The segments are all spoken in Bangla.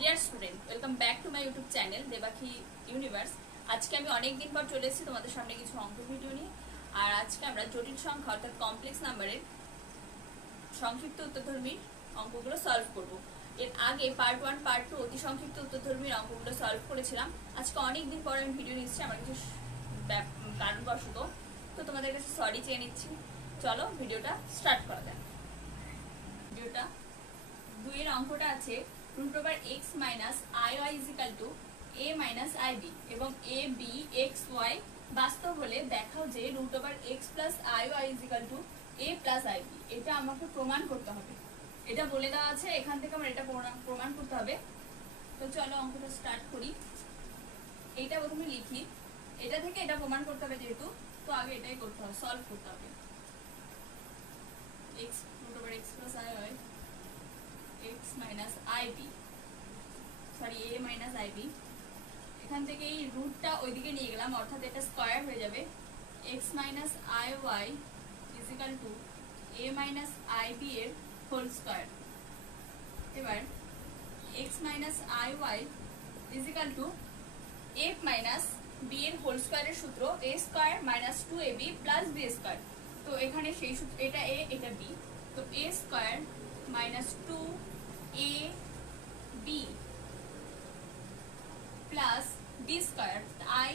Deer student, welcome back to my YouTube channel Debakhi universe. আজকে আমি অনেক দিন পর চলে এসেছি তোমাদের সামনে কিছু অঙ্ক ভিডিও নিয়ে। আর আজকে আমরা জটিল সংখ্যা অর্থাৎ কমপ্লেক্স নাম্বারের সংক্ষিপ্ত উত্তরধর্মীর অঙ্কগুলো সলভ করব। এর আগে পার্ট 1 পার্ট 2 অতি সংক্ষিপ্ত উত্তরধর্মীর অঙ্কগুলো সলভ করেছিলাম। আজকে অনেক দিন পর আমি ভিডিও নিচ্ছি, আমার কিছু কারণবশত, তো তোমাদের কাছে সরি চেয়ে নিচ্ছি। চলো ভিডিওটা স্টার্ট করা যাক। ভিডিওটা 2 এর অঙ্কটা আছে √x - iy = a - ib এবং a b x y বাস্তব হলে দেখাও যে √x + iy = a + ib। এটা আমাকে প্রমাণ করতে হবে, এটা বলে দেওয়া আছে, এখান থেকে আমরা এটা প্রমাণ করতে হবে। তো চলো অঙ্কটা স্টার্ট করি। এটা প্রথমে লিখি, এটা থেকে এটা প্রমাণ করতে হবে যেহেতু, তো আগে এটাই করতে হবে, সলভ করতে হবে। x √x + iy x - ib sorry a - ib, এখান থেকে এই রুটটা ওইদিকে নিয়ে গেলাম, অর্থাৎ এটা স্কয়ার হয়ে যাবে। x - iy = a - ib এর হোল স্কয়ার। এবার x - iy = a - b এর হোল স্কয়ারের সূত্র a² - 2ab + b²। তো এখানে সেই সূত্র, এটা a এটা b, তো a² - 2ab plus b square, i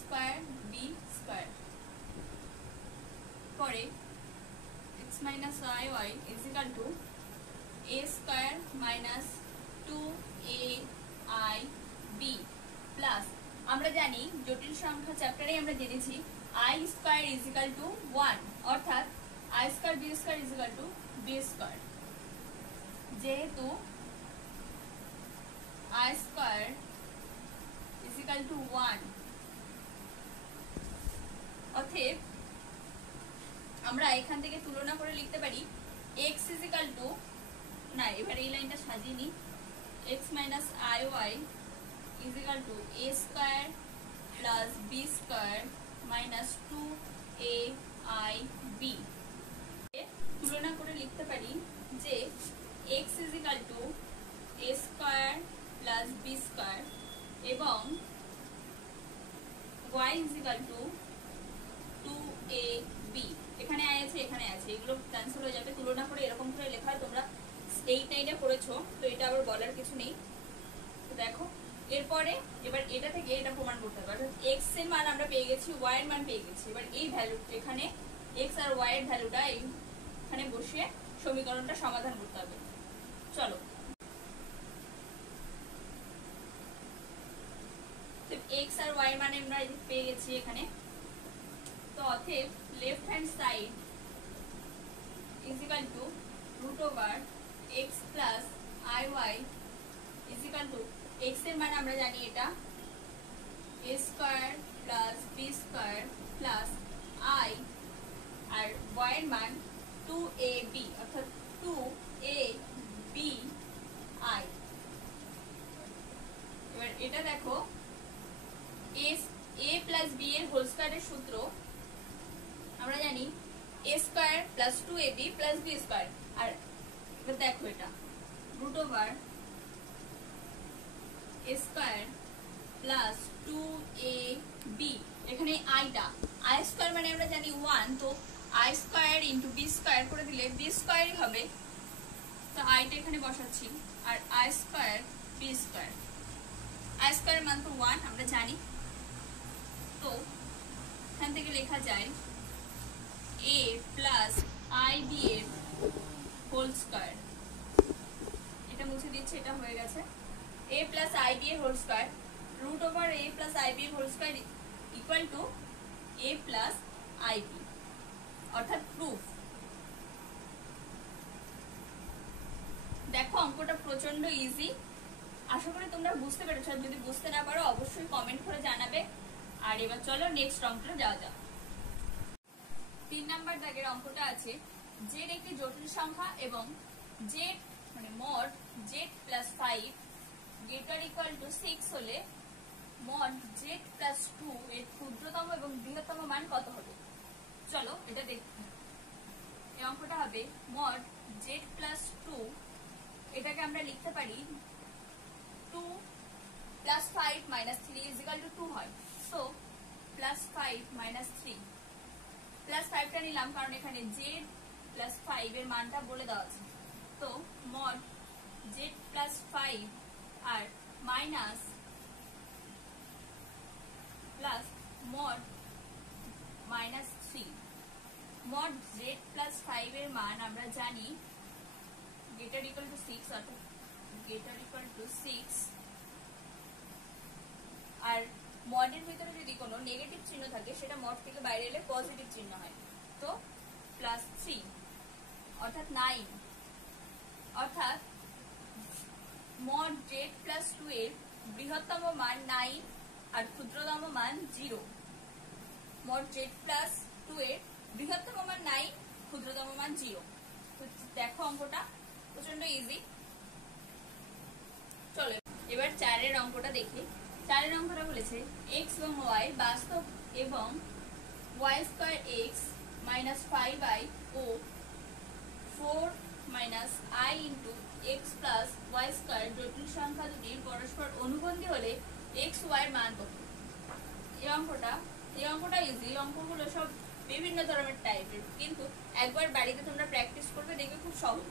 square b square. পরে x - iy = a² - 2aib plus, আমরা জানি জটিল সংখ্যা চ্যাপ্টারে আমরা জেনেছি i² = 1, অর্থাৎ i² b² = b²। যেহেতু i² = 1, অতএব আমরা এখান থেকে তুলনা করে লিখতে পারি x না, এবার এই লাইনটা সাজিয়ে নিই। x - iy = a² + b² - 2aib। তুলনা করে লিখতে পারি যে x = a² + b² এবং y = 2ab। এখানে আছে এখানে আছে, এগুলো ক্যান্সেল হয়ে যাবে। তুলনা করে এরকম করে লেখা হয়, তোমরা এইটা পড়েছো, তো এটা আবার বলার কিছু নেই। তো দেখো, এরপরে এবার এটা থেকে এটা প্রমাণ করতে হবে, অর্থাৎ x এর মান আমরা পেয়ে গেছি, y এর মান পেয়ে গেছি। এবার এই ভ্যালু, এখানে x আর y এর ভ্যালুটা এখানে বসিয়ে সমীকরণটা সমাধান করতে হবে। চলো, x আর y এর মান আমরা পেয়ে গেছি এখানে। তো অতএব left hand side = √x + iy = x এর মান আমরা জানি এটা a² + b² + i, R y এর মান 2ab, অর্থাৎ 2abi। এবার এটা দেখো, a + b এর হোল স্কয়ারের সূত্র আমরা জানি a² + 2ab + b²। আর এবার দেখো, এটা √a² + 2ab, এখানে i-টা, i² মানে আমরা জানি 1, তো i² × b² করে দিলে b² হবে। তো i-টা এখানে বসাচ্ছি, আর i² b², i² এর মান তো 1 আমরা জানি। তো এখান থেকে লেখা যায় a + ib এর হোল স্কয়ার। এটা মুছে দিচ্ছি, এটা হয়ে গেছে। a + ib এর হোল স্কয়ার, √a + ib এর হোল স্কয়ার = a + ib, অর্থাৎ প্রুফ। দেখো অঙ্কটা প্রচন্ড ইজি, আশা করি তোমরা বুঝতে পেরেছো। আর যদি বুঝতে না পারো অবশ্যই কমেন্ট করে জানাবে। আর এবার চলো নেক্সট অঙ্কটা যাওয়া যাক। 3 নাম্বার দাগের অঙ্কটা আছে, z একটি জটিল সংখ্যা এবং z মানে mod z + 5 > 6 হলে mod z + 2 এর ক্ষুদ্রতম এবং বৃহত্তম মান কত হবে? চলো এটা দেখি। এই অঙ্কটা হবে mod z + 2, এটাকে আমরা লিখতে পারি 2 plus 5 minus 3 is equal two 2 হয়। সো প্লাস 5 মাইনাস 3 প্লাস 5টা নিলাম কারণ এখানে z প্লাস 5 এর মানটা বলে দেওয়া আছে। তো মড z প্লাস 5 আর minus plus mod minus 3 mod z plus 5 এর মান আমরা জানি গ্রেটার ইকুয়াল টু 6 অর্থাৎ গ্রেটার ইকুয়াল টু 6 আর মডের ভিতরে যদি কোনো নেগেটিভ চিহ্ন থাকে সেটা মড থেকে বাইরে এলে পজিটিভ চিহ্ন হয়। তো প্লাস 3 অর্থাৎ 9 অর্থাৎ মড z প্লাস 2 এর বৃহত্তম মান 9 আর ক্ষুদ্রতম মান 0। মড z প্লাস 2 এর বৃহত্তম মান 9 ক্ষুদ্রতম মান 0। তো দেখো অঙ্কটা প্রচন্ড ইজি। চলো এবার 4 এর অঙ্কটা দেখি। 4 এর অঙ্কটা বলেছে x এবং y বাস্তব এবং y square x minus 5y ও 4 minus i into x plus y square জটিল সংখ্যা দুটির পরস্পর অনুবন্ধী হলে x y এর মান কত। এই অঙ্কটা ইজি। অঙ্কগুলো সব বিভিন্ন ধরনের টাইপের, কিন্তু একবার বাড়িতে তোমরা প্র্যাকটিস করবে, দেখবে খুব সহজ।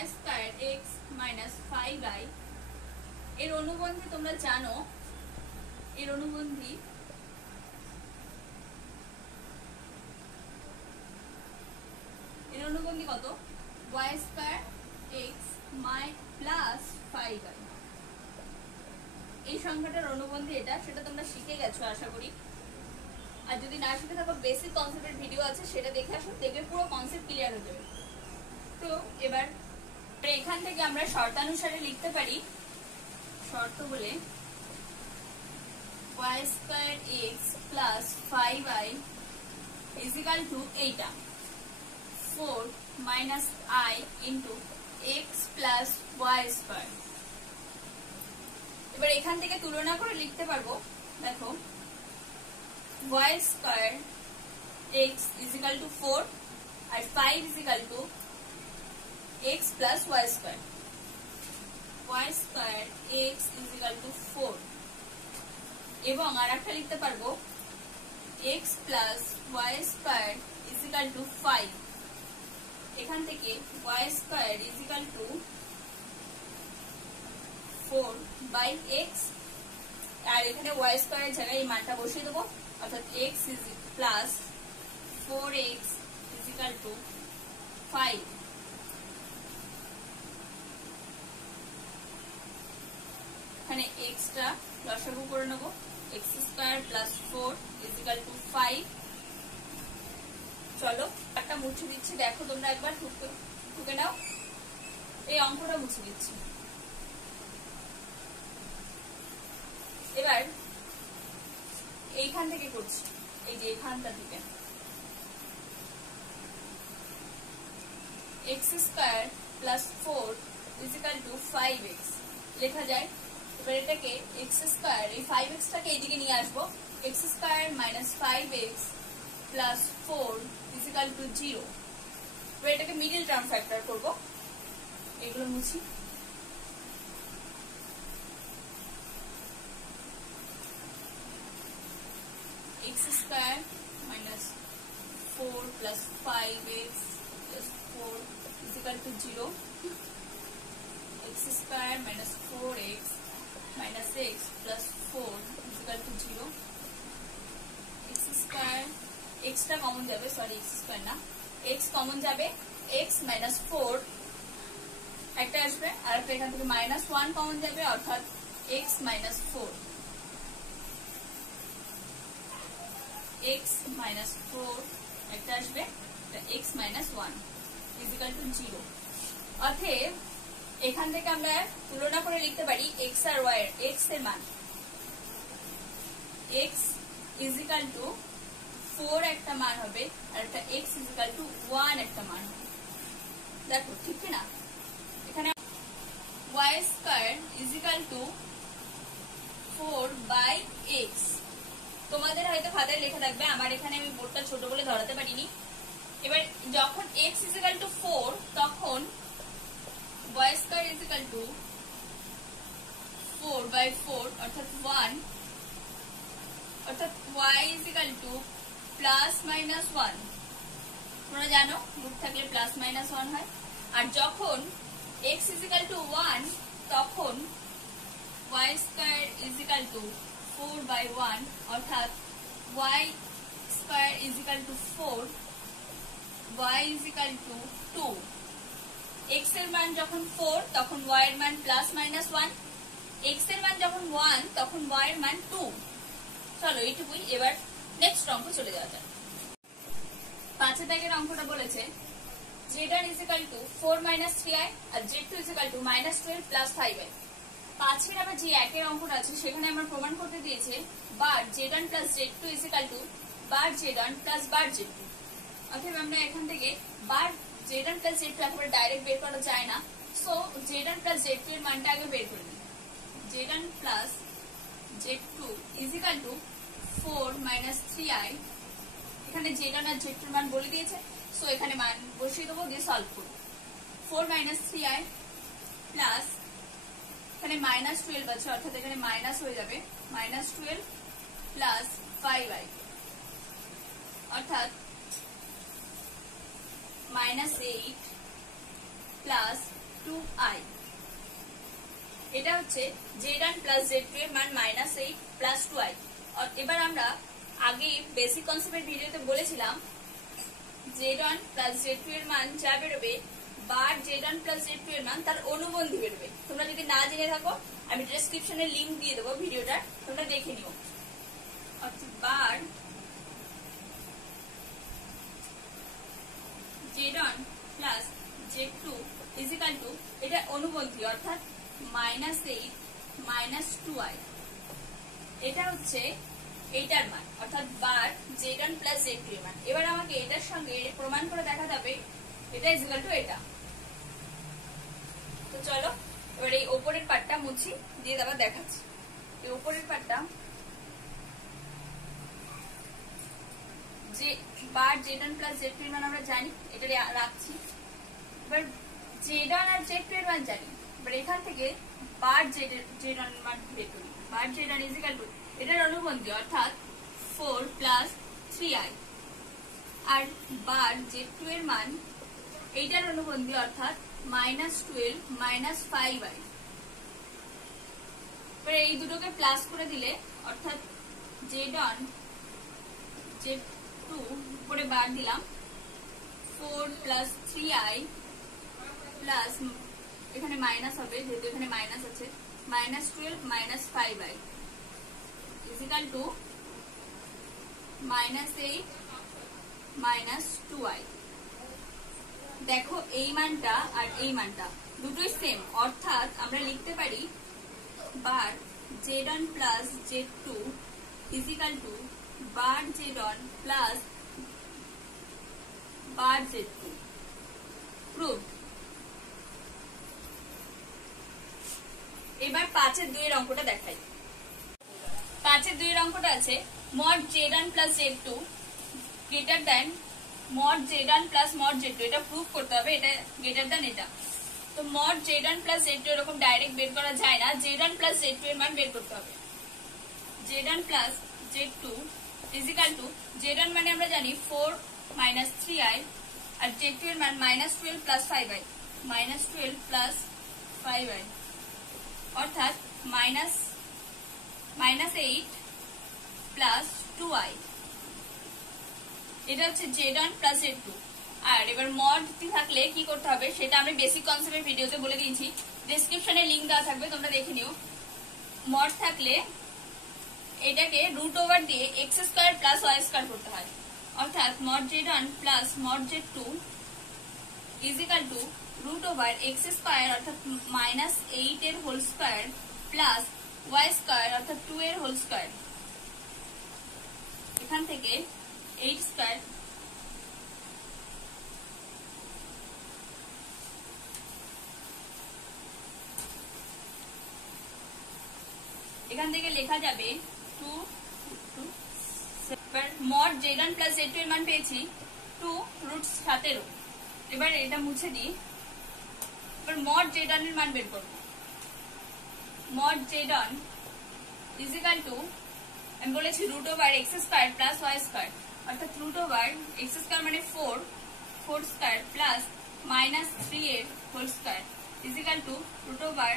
y square x minus 5y এর অনুবন্ধী তোমরা জানো, এর অনুবন্ধী কত? y square x plus 5y। এই সংখ্যাটার অনুবন্ধী এটা, সেটা তোমরা শিখে গেছো আশা করি। আর যদি না শিখে থাকো বেসিক কনসেপ্টের ভিডিও আছে, সেটা দেখে আসো, দেখবে পুরো কনসেপ্ট ক্লিয়ার হয়ে যাবে। তো এবার এখান থেকে আমরা শর্তানুসারে লিখতে পারি। শর্ত বলে y square x plus 5y is equal to এইটা 4 minus i into x plus y square. এবার এখান থেকে তুলনা করে লিখতে পারবো। দেখো y square x is equal to 4 আর 5 is equal to x plus y square. y square x is equal to 4 এবং আর একটা লিখতে পারবো x plus y square is equal to 5। এখান থেকে y square is equal to 4 by x, আর এখানে y স্কয়ারের জায়গায় এই মানটা বসিয়ে দেবো, অর্থাৎ x is plus 4x is equal to 5। এখানে x টা লসাগু করে নেব, x square plus 4 is equal to 5। চলো একটা মুছে দিচ্ছি, দেখো তোমরা একবার ঠুকে নাও। এই অঙ্কটা মুছে দিচ্ছি। এবার এইখান থেকে করছি, এই যে এখানটা থেকে x square plus 4 is equal two 5x লেখা যায়। এবার এটাকে x স্কয়ার, এই 5x টাকে এইদিকে নিয়ে আসবো, x square minus 5x plus 4 is equal two 0। এবার এটাকে মিডল টার্ম ফ্যাক্টর করবো। এগুলো মুছি। x square minus 4 plus 5x plus 4 is equal two 0। x square minus 4x minus x plus 4 is equal two 0। x square, x টা কমন যাবে, সরি x স্কয়ার না, x কমন যাবে, x মাইনাস 4 একটা আসবে, আর একটা এখান থেকে মাইনাস 1 কমন যাবে, অর্থাৎ x মাইনাস 4। x মাইনাস 4 একটা আসবে, x minus 1 is equal two 0। অতএব এখান থেকে আমরা তুলনা করে লিখতে পারি x আর y এর, x এর মান x ইজ ইকুয়াল টু 4 একটা মান হবে, আর একটা x ইজ ইকুয়াল টু 1 একটা মান হবে। দেখো ঠিক কি না? এখানে y square is equal to 4 by x। তোমাদের হয়তো খাতায় লেখা থাকবে, আমার এখানে আমি বোর্ডটা ছোট বলে ধরাতে পারিনি। এবার যখন x ইজ ইকুয়াল টু 4 তখন অর্থাৎ 1 অর্থাৎ y is equal to plus minus 1। তোমরা জানো রুট থাকলে প্লাস মাইনাস 1 হয়। আর যখন x ইজিক্যাল টু 1 তখন y স্কয়ার ইজিক্যাল টু 4/1 অর্থাৎ y square is equal to 4, y is equal to 2। x এর মান যখন 4 তখন y এর মান প্লাস মাইনাস 1, x এর মান যখন 1 তখন y এর মান 2। চলো এইটুকুই। এবার নেক্সট অঙ্ক চলে যাওয়া যাক। 5 দাগের অঙ্কটা বলেছে z1 ইজিক্যাল টু 4 মাইনাস 3i আর z2 is equal to minus 12 plus 5i। 5 এর আবার যে একের অঙ্কটা আছে সেখানে আমরা প্রমাণ করতে দিয়েছে bar z1 plus z2 is equal to bar z1 plus bar z2। অতএব আমরা এখান থেকে বার z1 প্লাস z2 একেবারে ডাইরেক্ট বের করা যায় না, সো z1 প্লাস z2 এর মানটা আগে বের করে নিই। z1 plus z2 is equal to 4 মাইনাস 3i। এখানে z1 আর z2 এর মান বলে দিয়েছে, সো এখানে মান বসিয়ে দেবো, দিয়ে সলভ করব। 4 মাইনাস 3i প্লাস এখানে মাইনাস 12 আছে অর্থাৎ এখানে মাইনাস হয়ে যাবে মাইনাস 12 প্লাস 5i অর্থাৎ মাইনাস 8 প্লাস 2i। এটা হচ্ছে z1 প্লাস z2 এর মান মাইনাস 8 প্লাস 2i। এবার আমরা আগে বেসিক কনসেপ্টের ভিডিওতে বলেছিলাম z1 প্লাস z2 এর মান যা বেরোবে বার z1 প্লাস z2 এর মান তার অনুবন্ধী বেরোবে। তোমরা যদি না জেনে থাকো আমি ডেসক্রিপশনে লিংক দিয়ে দেবো ভিডিওটা, তোমরা দেখে নিও। অর্থাৎ বার z1 plus z2 is equal two এটা অনুবন্ধী অর্থাৎ মাইনাস 8 মাইনাস 2i। এটা হচ্ছে এইটার মান অর্থাৎ বার z1 প্লাস z2 এর মান। এবার আমাকে এটার সঙ্গে প্রমাণ করে দেখাতে হবে এটা ইজিক্যাল টু এটা। তো চলো এবার এই উপরের পার্টটা মুছি, দিয়ে আবার দেখাচ্ছি। এই উপরের পার্টটা যে বার z1 প্লাস z2 এর মান আমরা জানি, এটা রাখছি। এবার z1 আর z2 এর মান জানি, এবার এখান থেকে বার z1 এর মান বের করি। বার z1 ইজিক্যাল টু এটার অনুবন্ধী অর্থাৎ 4 প্লাস 3i আর বার z2 এর মান এইটার অনুবন্ধী অর্থাৎ মাইনাস 12 মাইনাস 5i। এবার এই দুটোকে প্লাস করে দিলে অর্থাৎ z1 z2 উপরে বার দিলাম 4 প্লাস 3i প্লাস এখানে মাইনাস হবে যেহেতু এখানে মাইনাস আছে minus 12 minus 5i is equal to minus 8 minus 2i। দেখো এই মানটা আর এই মানটা দুটোই সেম, অর্থাৎ আমরা লিখতে পারি bar z1 plus z2 is equal to bar z1 plus bar z2। Prove. এবার 5-2 এর অঙ্কটা দেখাই। 5-2 এর অঙ্কটা আছে mod z1 plus z2 greater than mod z1 plus mod z2। এটা প্রুভ করতে হবে, এটা গ্রেটার দেন এটা। তো মড z1 প্লাস z2 এরকম ডাইরেক্ট বের করা যায় না, z1 প্লাস z2 এর মান বের করতে হবে। z1 plus z2 is equal two z1 মানে আমরা জানি 4 মাইনাস 3i আর z2 এর মান minus 12 plus 5i minus 12 plus 5i অর্থাৎ মাইনাস 8 প্লাস 2i। এটা হচ্ছে z1 প্লাস z2। আর এবার মড থাকলে কি করতে হবে সেটা আমি বেসিক কনসেপ্টের ভিডিওতে বলে দিয়েছি, ডেসক্রিপশনে লিংক দেওয়া থাকবে, তোমরা দেখে নিও। মড থাকলে এটাকে রুট ওভার দিয়ে x square plus y square করতে হয়, অর্থাৎ mod z1 plus mod z2 is equal to root over x square অর্থাৎ মাইনাস 8 এর whole square plus y square অর্থাৎ 2 এর হোল স্কয়ার। এখান থেকে 8 স্কয়ার এখান থেকে লেখা যাবে 2 মড z1 প্লাস z2 এর মান পেয়েছি 2 রুট 17। এবার এটা মুছে দিই। এবার মড z1 এর মান বের করব। মড z1 ইজিক্যাল টু আমি বলেছি root over x square plus y square, অর্থাৎ রুট ওভার এক্স স্কয়ার মানে 4 স্কয়ার প্লাস মাইনাস 3 এর whole square is equal to root over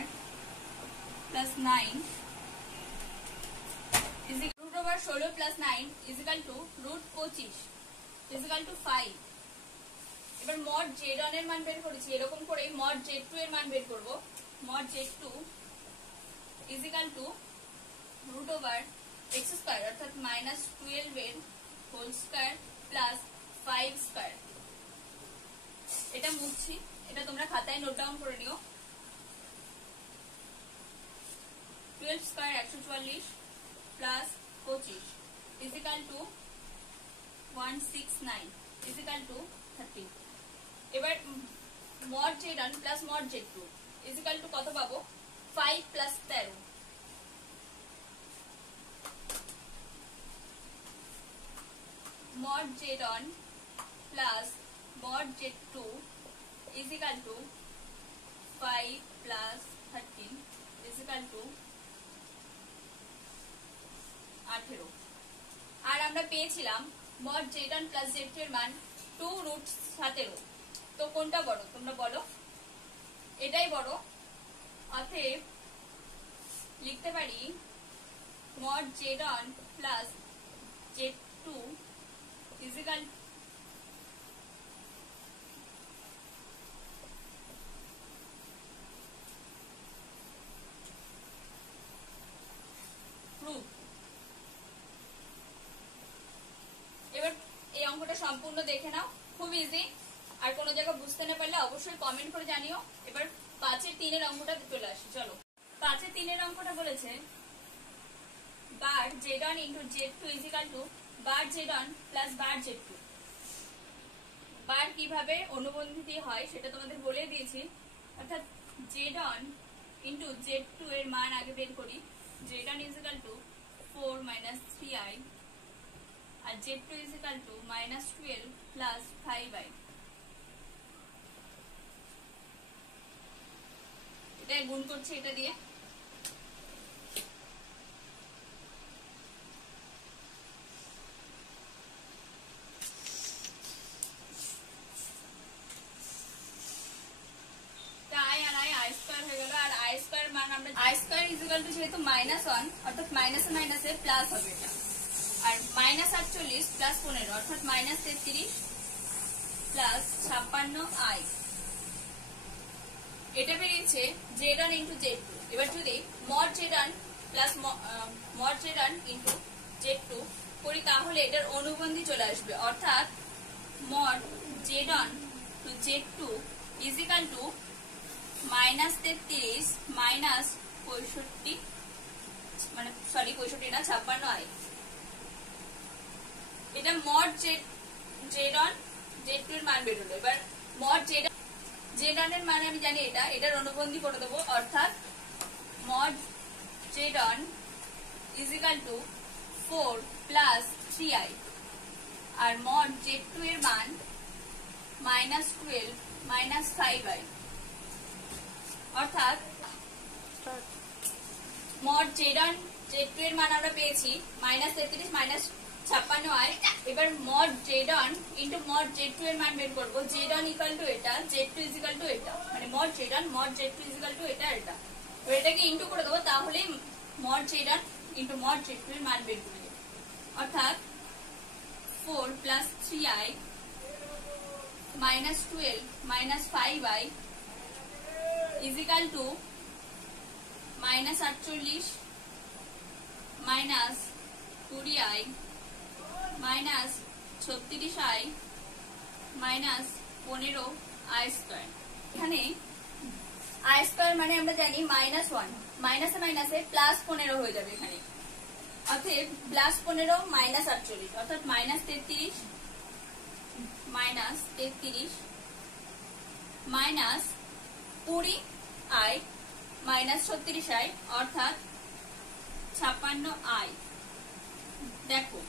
plus 9 root over 16 plus 9 is equal to root 25 is equal to 5। এবার মড z1 এর মান বের করেছি, এরকম করে মড z2 এর মান বের করব। Mod z2 is equal to root over x square অর্থাৎ মাইনাস 12 এর হোল স্কয়ার প্লাস 5 স্কয়ার। এটা মুছছি, এটা তোমরা খাতায় নোট ডাউন করে নিও। 12 square 144 plus 25 is equal to 169 is equal to 30। এবার mod z1 plus mod z2 is equal to কত পাবো? 5 plus 13। mod z1 plus mod z2 is equal to 5 plus 13 is equal to 18। আর আমরা পেয়েছিলাম mod z1 plus z2 এর মান 2 root 17। তো কোনটা বড় তোমরা বলো? এটাই বড়, অতএব লিখতে পারি mod z1 plus z2 is equal proof। এবার এই অঙ্কটা সম্পূর্ণ দেখে নাও, খুব ইজি। আর কোনো জায়গা বুঝতে না পারলে অবশ্যই কমেন্ট করে জানিও। এবার 5-এর 3-এর অঙ্কটা চলে আসি, চলো। 5-এর 3-এর অঙ্কটা বলেছে বার z1 into z2 is equal to bar z1 plus bar z2। বার কিভাবে অনুবন্ধী হয় সেটা তোমাদের বলে দিয়েছি, অর্থাৎ z1 into z2 এর মান আগে বের করি। z1 is equal to 4 minus 3i আর z2 is equal to minus 12 plus 5i। এটা গুণ করছি এটা দিয়ে। যেহেতু -1 অর্থাৎ মাইনাসে মাইনাসে প্লাস হবে এটা, আর -48 প্লাস 15 অর্থাৎ -33 প্লাস 56i। এটা বেরিয়েছে z1 into z2। এবার যদি mod z1 plus mod z1 into z2 করি তাহলে এটার অনুবন্ধী চলে আসবে, অর্থাৎ mod z1 to z2 is equal to -33 minus 65 মানে সরি 65 না 56i। এটা mod z1 z2 এর মান বের হলো। এবার mod z1 এর মান আমি জানি এটা, এটার অনুবন্ধী করে দেব, অর্থাৎ mod z1 is equal to 4 plus 3i R mod z2 এর মান -12 minus 5i, অর্থাৎ mod z1 z2 এর মান আমরা পেয়েছি -33 minus 56i। এবার mod z1 into mod z2 এর মান বের করব। z1 equal to এটা, z2 is equal to এটা, মানে mod z1 mod z2 is equal to এটা এটা। তো এটাকে ইনটু করে দেব, তাহলে mod z1 into mod z2 এর মান বের করে দেব, অর্থাৎ 4 plus 3i minus 12 minus 5i is equal to -48 minus 20i minus 36i minus 15i square. এখানে i স্কয়ার মানে আমরা জানি -1, মাইনাসে মাইনাসে প্লাস 15 হয়ে যাবে এখানে, অতএব প্লাস 15 minus 48 অর্থাৎ -33 minus 33 minus 20i minus 36i অর্থাৎ 56i। দেখো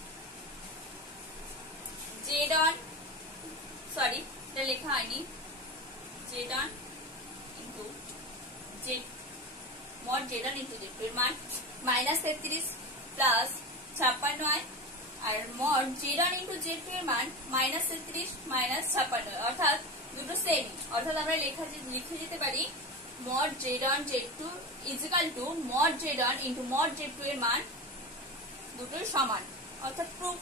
z1 সরি এটা লেখা হয়নি, z1 into z mod z1 into z2 এর মান -33 প্লাস 56i আর মড z1 ইনটু z2 এর মান -33 -56 অর্থাৎ দুটো সেম, অর্থাৎ আমরা লিখে যেতে পারি mod z1 z2 equal to mod z1 into mod z2 এর মান দুটোই সমান, অর্থাৎ প্রুফ।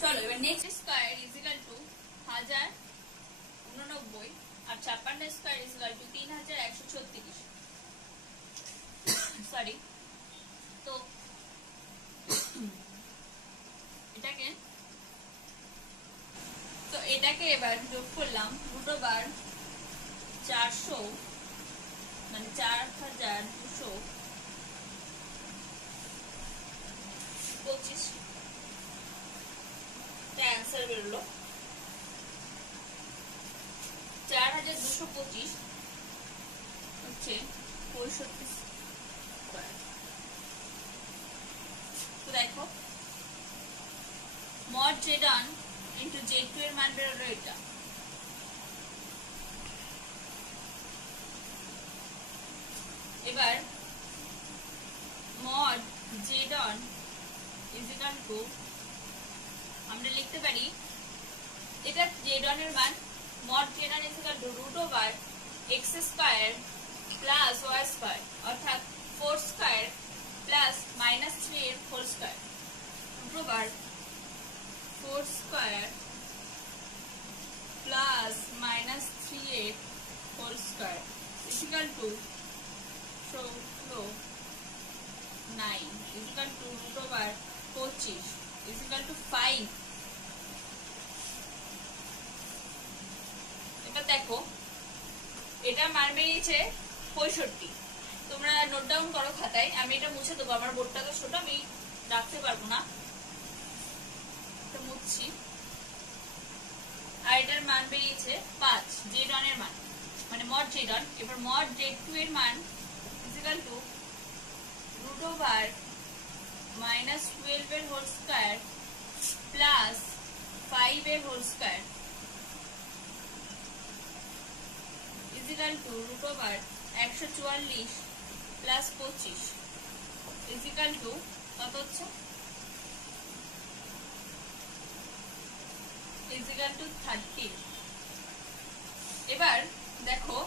চলো এবার নেক্সট স্কয়ার ইকুয়াল টু 1089 আর 56 স্কয়ার ইকুয়াল টু 3136। সরি, তো এটাকে এবার যোগ করলাম রুট ওভার 400 মানে 4225 অ্যান্সার বেরোলো 4225 হচ্ছে 65 স্কয়ার। তো দেখো মড z1 ইনটু z2 এর মান বেরোলো এটা। এবার মড z1 ইকুয়াল টু আমরা লিখতে পারি এটা z1 এর মান mod z1 equal to root over x square plus y square অর্থাৎ 4 স্কয়ার প্লাস -3 এর whole square root over 4 square plus -3 whole square equal to 9 equal to root over 25 equal to 5। এবার দেখো এটা মান বেরিয়েছে 65। তোমরা নোট ডাউন করো খাতায়, আমি এটা মুছে দেবো, আমার বোর্ডটা তো ছোট আমি রাখতে পারবো না, মুছছি। আর এটার মান বেরিয়েছে 5 z1 এর মান মানে মড z1। এবার মড z2 এর মান ইকুয়াল টু রুট ওভার -12 এর হোল স্কয়ার প্লাস 5 এর whole square equal to root over 144 plus 25 equal to কত হচ্ছে ইকুয়াল টু 30। এবার দেখো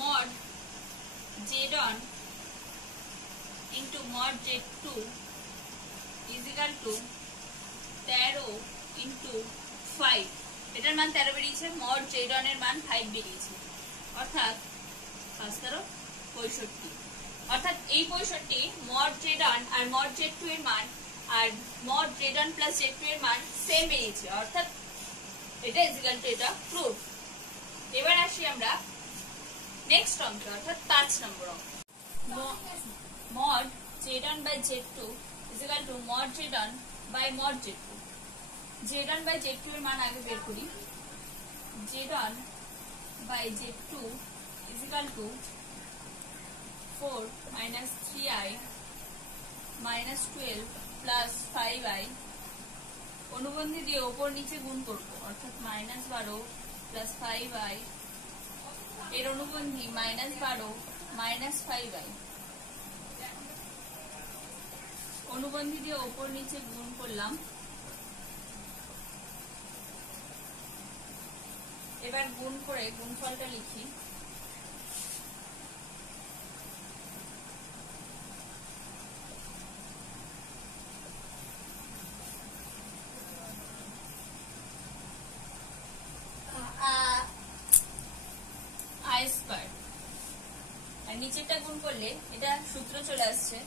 mod z1 into mod z2 is equal to 13 into 5। এটার মান 13 বেরিয়েছে, mod z1 এর মান 5 বেরিয়েছে, অর্থাৎ 5 13 65। অর্থাৎ এই 65 mod z1 আর mod z2 এর মান আর mod z1 plus z2 এর মান সেম বেরিয়েছে, অর্থাৎ এটা is equal to এটা প্রুফ। এবার আসি আমরা নেক্সট অঙ্ক অর্থাৎ 5 নম্বর অঙ্ক। mod z1 by z2 is equal to mod z1 by mod z2। z1 by z2 এর মান আগে বের করি। z1 by z2 is equal to 4 minus 3i minus 12 plus 5i অনুবন্ধী দিয়ে উপর নিচে গুণ করব, অর্থাৎ -12 plus 5i এর অনুবন্ধী -12 minus 5i অনুবন্ধী দিয়ে উপর নিচে গুণ করলাম। এবার গুণ করে গুণফলটা লিখি। i স্কয়ার আর নিচেরটা গুণ করলে এটা সূত্র চলে আসছে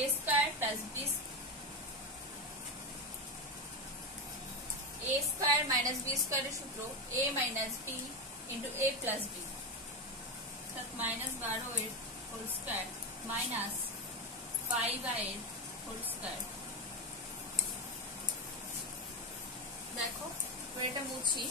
a square plus b a square minus b স্কয়ারের সূত্র a minus b into a plus b, অর্থাৎ -12 এর হোল স্কয়ার মাইনাস 5i এর হোল স্কয়ার। দেখো এটা মুছি।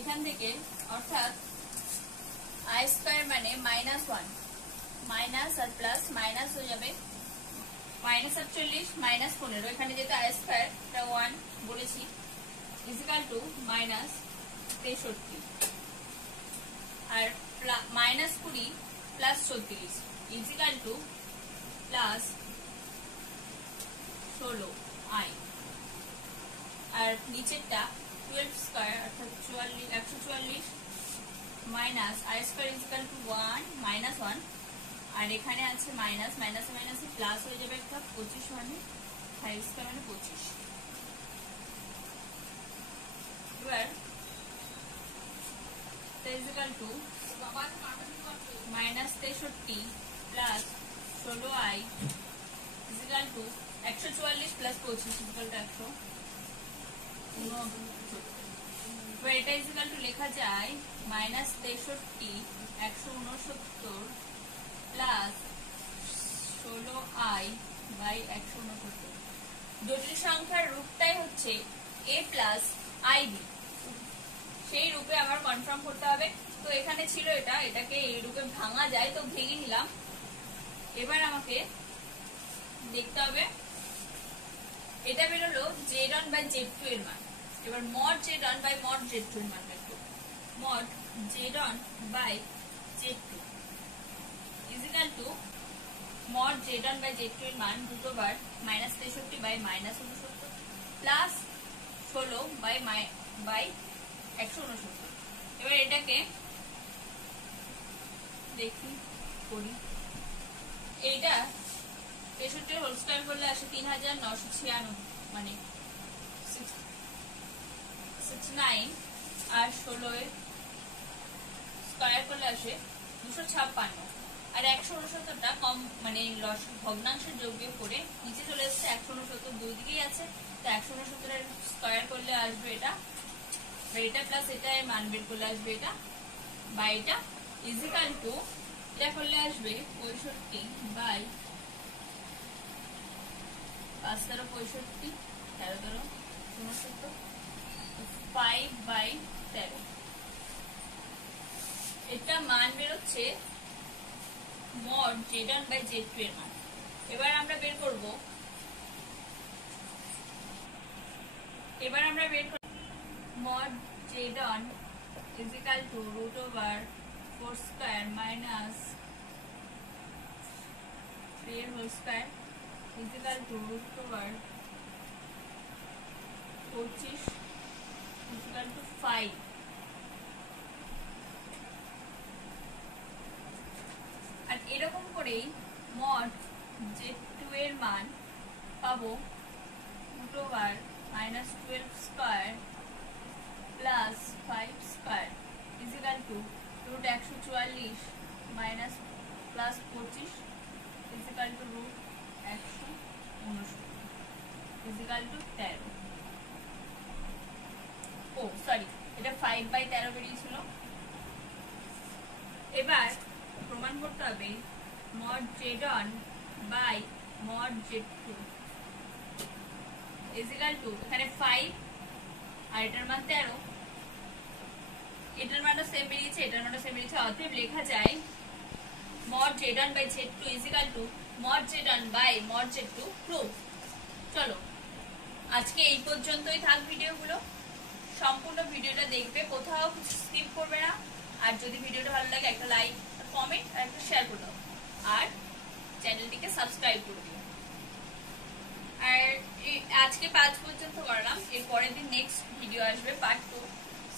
এখান থেকে অর্থাৎ i স্কয়ার মানে -1 মাইনাস আর প্লাস মাইনাস হয়ে যাবে -48 -15 এখানে যেটা আই স্কয়ার এটা 1 বলেছি ইকুয়াল টু -63 আর -20 plus 34 equal to plus 16i আর নিচেরটা 12 স্কয়ার অর্থাৎ 144 minus i square equal to 1 minus 1 আর এখানে আছে মাইনাস মাইনাসে মাইনাসে প্লাস হয়ে যাবে একটা 25 মানে 5 স্কয়ার মানে 25 এবার equal to -63 plus 16i equal to 144 plus 25 equal two 169 তো এটা ইকুয়াল টু লেখা যায় -63 169 প্লাস 16i বাই 169 জটিল সংখ্যার রূপটাই হচ্ছে a প্লাস ib সেই রূপে আমার কনফার্ম করতে হবে তো এখানে ছিল এটাকে এই রূপে ভাঙা যায় তো ভেঙে নিলাম এবার আমাকে দেখতে হবে এটা বেরোলো z1 বাই z2 এর মান এবার mod z1 by mod z2 এর মান বের করব mod z1 by z2 equal to mod z1 by z2 এর মান দুটো বার -63 বাই -69 প্লাস 16 বাই 169 এবার এটাকে দেখি করি এইটা 63 হোল স্কয়ার করলে আসে 3996 মানে 69 আর 16 এর স্কয়ার করলে আসে 256 আর 169টা কম মানে ভগ্নাংশের যোগ বিয়োগ করে নিচে চলে এসেছে 169 দুই দিকেই আছে তো 169 এর স্কয়ার করলে আসবে এটা প্লাস এটা এর মান বের করলে আসবে এটা বা এটা ইকুয়াল টু এটা করলে আসবে 65 বাই 5 13 65 13 13 69 5 বাই 13 এটা মান বেরোচ্ছে মড z1 বাই z2 এর মান এবার আমরা বের করব mod z1 is equal to root over 4 square minus 3 whole square is equal to root over 25 is equal to 5 আর এরকম করেই mod z2 এর মান পাবো root over -12 square plus 5 square is equal to root 144 minus plus 25 is equal to root 169 is equal to 13 oh sorry এটা 5 বাই 13 বেরিয়েছিল এবার প্রমাণ করতে হবে mod z1 by mod z2 is equal to এখানে 5 আর এটার মান 13 এটার মানও সেম বেরিয়েছে এটার মানও সেম বেরিয়েছে অতএব লেখা যায় mod z1 by z2 is equal to mod z1 by mod z2 proof চলো আজকে এই পর্যন্তই থাক ভিডিওগুলো সম্পূর্ণ ভিডিওটা দেখবে কোথাও স্কিপ করবে না আর যদি ভিডিওটা ভালো লাগে একটা লাইক কমেন্ট আর একটা শেয়ার করে দাও আর চ্যানেলটিকে সাবস্ক্রাইব করে দিও আর আজকে 5 পর্যন্ত করলাম এর পরের দিন নেক্সট ভিডিও আসবে পার্ট 2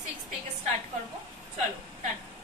6 থেকে স্টার্ট করব চলো টাটা